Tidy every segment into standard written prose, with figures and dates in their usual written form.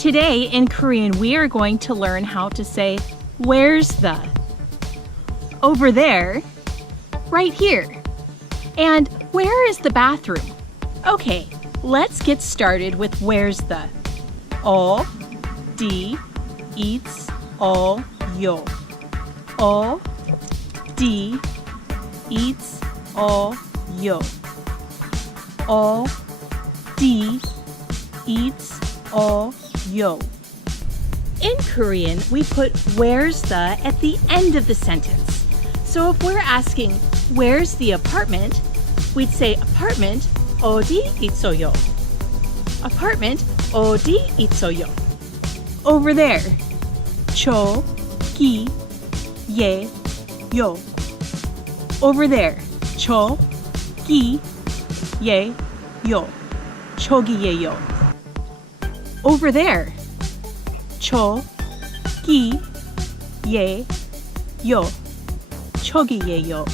Today in Korean, we are going to learn how to say, where's the? Over there, right here. And where is the bathroom? Okay, let's get started with where's the. 어디 있어요? 어디 있어요? 어디 있어요? In Korean, we put where's the at the end of the sentence. So if we're asking, where's the apartment? We'd say apartment 어디 있어요? Apartment 어디 있어요? Over there. 저기예요. Over there. 저기예요. 저기예요. Over there. 저기예요. 저기예요.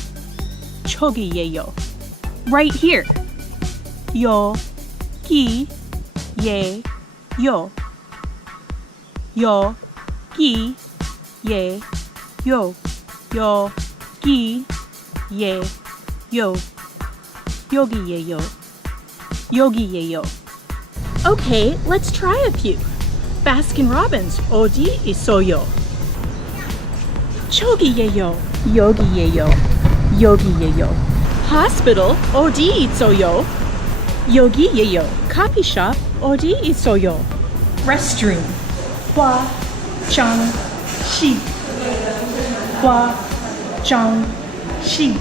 저기예요. Right here. 여기예요. 여기예요. 여기예요. 여기예요. 여기예요. Okay, let's try a few. Baskin-Robbins, 어디 있어요? 저기예요. 여기예요. 여기예요. Hospital, 어디 있어요? 여기예요. Coffee shop, 어디 있어요? Restroom, 화장실. 화장실.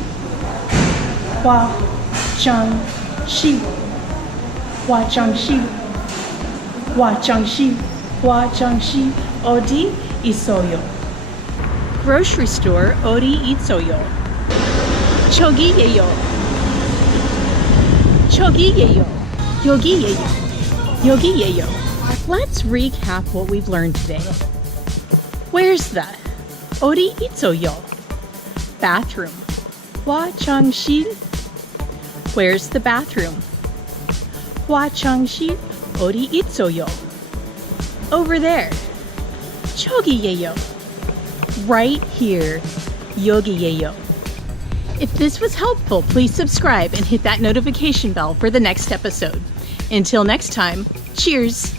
화장실. 화장실. 화장실. 화장실 어디 있어요? Grocery store 어디 있어요? 저기예요. 저기예요. 여기예요. 여기예요. Let's recap what we've learned today. Where's the? 어디 있어요? Bathroom. 화장실. Where's the bathroom? 화장실 어디 있어요? Over there. 저기예요. Right here. 여기예요. If this was helpful, please subscribe and hit that notification bell for the next episode. Until next time, cheers!